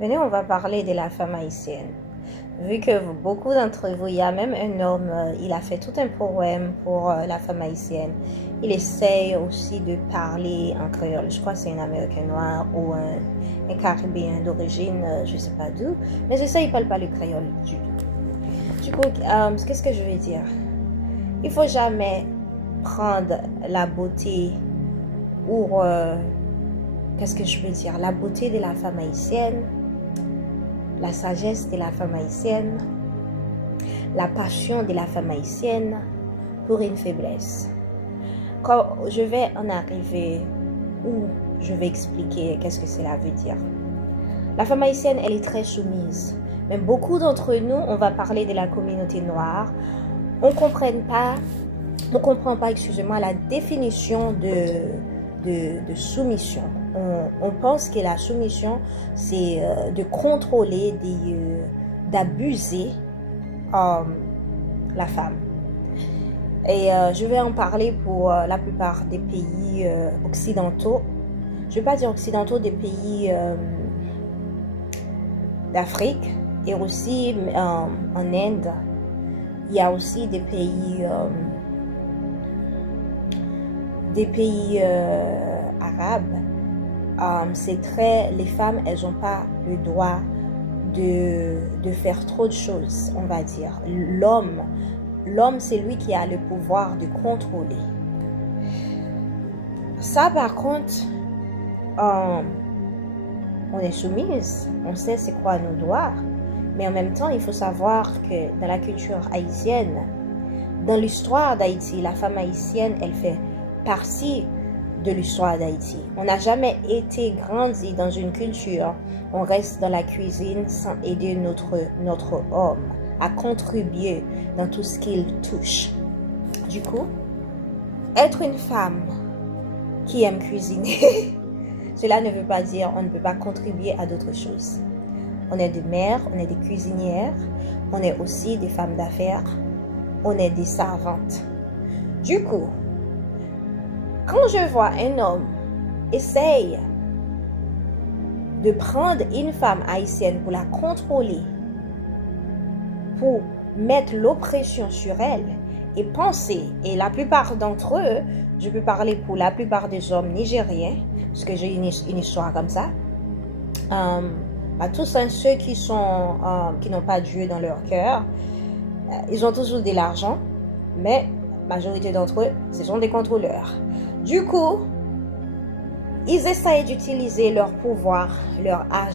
Venez, on va parler de la femme haïtienne. Vu que beaucoup d'entre vous, il y a même un homme, il a fait tout un poème pour la femme haïtienne. Il essaye aussi de parler en créole. Je crois que c'est un Américain noir ou un Caribéen d'origine, je ne sais pas d'où. Mais c'est ça, il ne parle pas le créole du tout. Du coup, qu'est-ce que je veux dire? Il ne faut jamais prendre la beauté ou qu'est-ce que je veux dire? La beauté de la femme haïtienne, la sagesse de la femme haïtienne, la passion de la femme haïtienne pour une faiblesse. Quand je vais en arriver où je vais expliquer qu'est-ce que cela veut dire. La femme haïtienne, elle est très soumise. Mais beaucoup d'entre nous, on va parler de la communauté noire, on ne comprend pas, excusez-moi, la définition de soumission. On pense que la soumission, c'est de contrôler, d'abuser la femme. Et je vais en parler pour la plupart des pays occidentaux. Je ne vais pas dire occidentaux, des pays d'Afrique et aussi en Inde. Il y a aussi des pays arabes. Les femmes, elles n'ont pas le droit de faire trop de choses, on va dire. L'homme, c'est lui qui a le pouvoir de contrôler. Ça, par contre, on est soumise, on sait c'est quoi nos droits, mais en même temps, il faut savoir que dans la culture haïtienne, dans l'histoire d'Haïti, la femme haïtienne, elle fait partie de l'histoire d'Haïti. On n'a jamais été grandi dans une culture, on reste dans la cuisine sans aider notre homme à contribuer dans tout ce qu'il touche. Du coup, être une femme qui aime cuisiner, cela ne veut pas dire on ne peut pas contribuer à d'autres choses. On est des mères, on est des cuisinières, on est aussi des femmes d'affaires, on est des servantes. Du coup, quand je vois un homme essaye de prendre une femme haïtienne pour la contrôler, pour mettre l'oppression sur elle et penser, et la plupart d'entre eux, je peux parler pour la plupart des hommes nigériens, parce que j'ai une histoire comme ça, tous ceux qui n'ont pas Dieu dans leur cœur, ils ont toujours de l'argent, mais la majorité d'entre eux, ce sont des contrôleurs. Du coup, ils essayent d'utiliser leur pouvoir, leur argent,